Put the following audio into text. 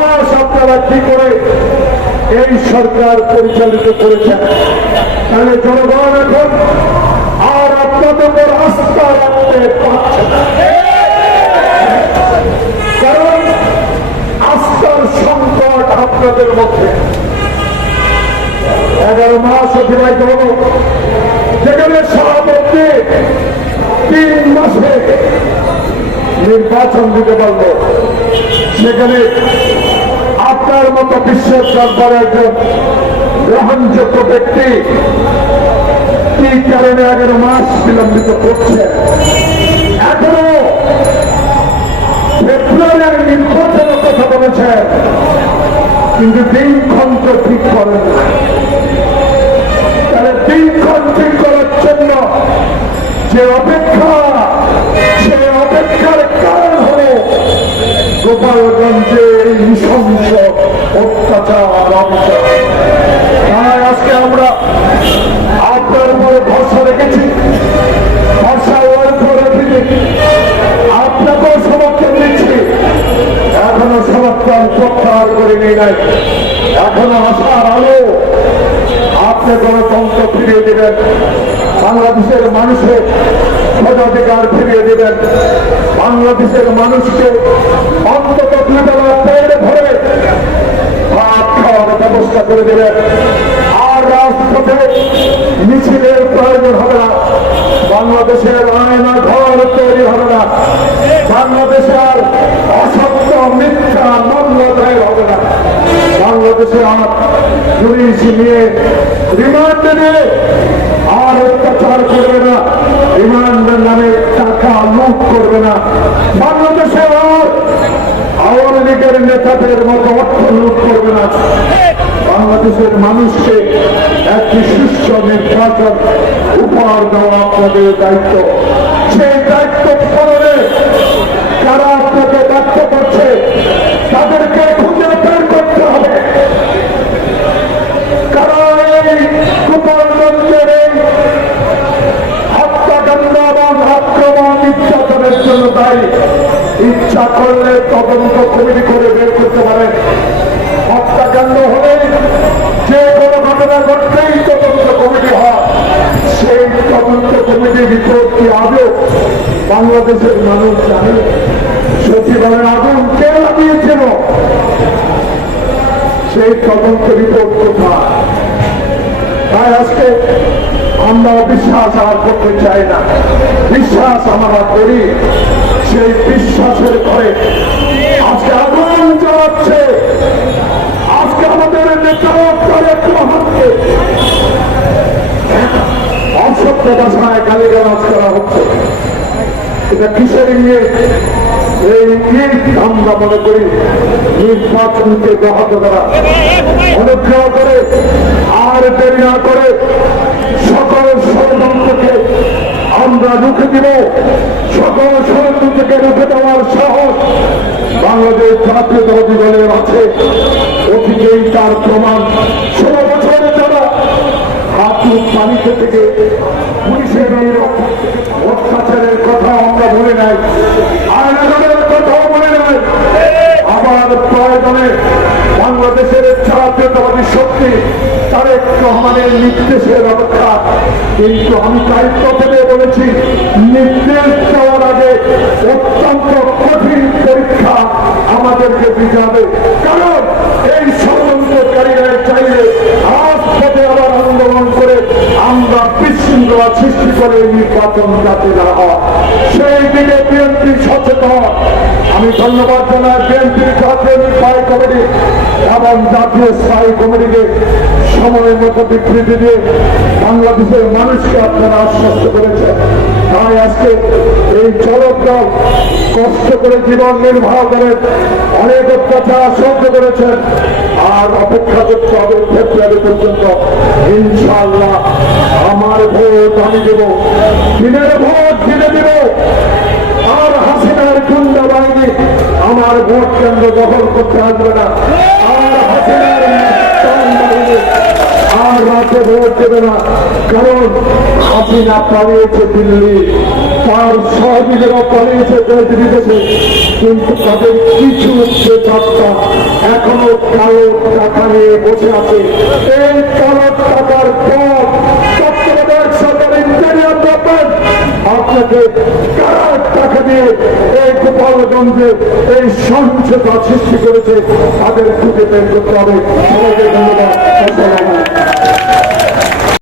মাস আপনারা কি করে এই সরকার পরিচালিত করেছেন, তাহলে জনগণ এখন আর আপনাদের উপর আস্থা রাখতে পারছে না। কারণ আস্থার সংকট আপনাদের মধ্যে। 11 মাস অতিবাহিত হল, যেখানে সভাপতি 3 মাসে নির্বাচন দিতে পারল, সেখানে আপনার মতো বিশ্বের দরবারে একজন গ্রহণযোগ্য ব্যক্তি কি কারণে 11 মাস বিলম্বিত করছে? এখনো ফেব্রুয়ারির নির্বাচনের কথা বলেছেন, কিন্তু দিনক্ষণ তো ঠিক করেন না। তাহলে দিনক্ষণ ঠিক করার জন্য যে অপেক্ষা, সে অপেক্ষার কারণ হল গোপালগঞ্জে এই নৃশংস অত্যাচার অবিচার। তাই আজকে আমরা আপনার উপরে ভরসা রেখেছি, ভরসা আপনাকেও সমর্থন দিচ্ছি। এখনো সমর্থন প্রত্যাহার করে নিয়ে নাই, এখনো আশার আলো। আপনি গণতন্ত্র ফিরিয়ে দেবেন, বাংলাদেশের মানুষের ভোটাধিকার ফিরিয়ে দেবেন, বাংলাদেশের মানুষকে অন্তত পেট ভরে ভাত খাওয়ার ব্যবস্থা করে দেবেন। আর রাজপথে মিছিলের প্রয়োজন হবে না, বাংলাদেশের আয়না ঘর তৈরি হবে না, বাংলাদেশের অসত্য মিথ্যা মামলা দায়ের হবে না, বাংলাদেশে আর পুলিশ নিয়ে রিমান্ডে নিয়ে আর অত্যাচার করবে না, রিমান্ডের নামে টাকা লুট করবে না, বাংলাদেশে আর আওয়ামী লীগের নেতাদের মতো অর্থ লুট করবে না। বাংলাদেশের মানুষকে একটি সুষ্ঠু নির্বাচন উপহার দেওয়া আপনাদের দায়িত্ব। সেই দায়িত্ব পালনে যারা আপনাকে ব্যর্থ করছে তাদেরকে খুঁজে বের করতে হবে। কারণ এই গোপালগঞ্জের এই হত্যাকাণ্ড এবং আক্রমণ নির্যাতনের জন্য দায়ী। ইচ্ছা করলে তদন্ত কমিটি করে বের করতে পারেন। হত্যাকাণ্ড হলে যে কোনো ঘটনা ঘটলেই তদন্ত কমিটি হয়, সেই তদন্ত কমিটির রিপোর্ট কি আদৌ বাংলাদেশের মানুষ জানে? সচিবালয়ের আগুন কে লাগিয়েছিল? সেই তদন্ত রিপোর্ট কোথায়? তাই আজকে আমরা বিশ্বাস আর করতে চাই না। বিশ্বাস আমরা করি, সেই বিশ্বাসের ঘরে আজকে আগুন জ্বালাচ্ছে। আজকে আমাদের নেতারা রহমানকে অসত্য ভাষায় গালিগালাজ করা হচ্ছে। এটা কিসের নিয়ে? এই আমরা মনে করি নির্বাচনকে ব্যাহত করা। অনুগ্রহ করে আর দেরি না করে সকল ষড়যন্ত্রকে আমরা রুখে দিব। সকল ষড়যন্ত্রকে রুখে দেওয়ার সাহস বাংলাদেশ জাতীয়তাবাদী দলের আছে। অতীতেই তার প্রমাণ। 16 বছর যারা হাত পানিতে থেকে পুলিশের অত্যাচারের কথা আমরা বলে নাই, আয়নাগরের কথাও বলে নাই। আবার প্রয়োজনে বাংলাদেশের জাতীয়তাবাদী শক্তি তারেক রহমানের নির্দেশের অপেক্ষা। কিন্তু আমি দায়িত্ব পেলে বলেছি, নির্দেশ দেওয়ার আগে অত্যন্ত কঠিন পরীক্ষা আমাদেরকে দিতে হবে। কারণ এই ষড়যন্ত্রকারীরা চাইলে রাজপথে আবার আন্দোলন করে আমরা বিশৃঙ্খলা সৃষ্টি করে নির্বাচন যাতে না হয়, সেই দিকে বিএনপি সচেতন। আমি ধন্যবাদ জানাই বিএনপির জাতীয় স্থায়ী কমিটি এবং জাতীয় স্থায়ী কমিটিকে সময়ের মতো বিবৃতি দিয়ে বাংলাদেশের মানুষকে আপনারা আশ্বস্ত করেছেন। তাই আজকে এই চলক দল কষ্ট করে জীবন নির্বাহ করেন, অনেক অত্যাচার সহ্য করেছেন, আর অপেক্ষা করতে হবে ফেব্রুয়ারি পর্যন্ত। ইনশাআল্লাহ আমার ভোট আমি দেব, দিনের ভোট দিনে দেব। আর হাসিনার গুন্ডা বাহিনী আমার ভোট কেন্দ্র দখল করতে আসবে না। আর হাসিনার বাহিনী আর রাতে ভোট দেবে না। কারণ হাসিনা পালিয়েছে দিল্লি, তার সহযোগীরা পালিয়েছে দেশ বিদেশে, কিন্তু তাদের কিছু বার্তা কালো টাকা নিয়ে বসে আছে। এই কালো টাকার পর তত্ত্বাবধায়ক সরকার ইন্টেরিয়ার ডিপার্টমেন্ট আপনাকে কার টাকা দিয়ে এই গোপালগঞ্জে এই সহিংসতা সৃষ্টি করেছে তাদের খুঁজে বের করতে হবে। সবাইকে ধন্যবাদ।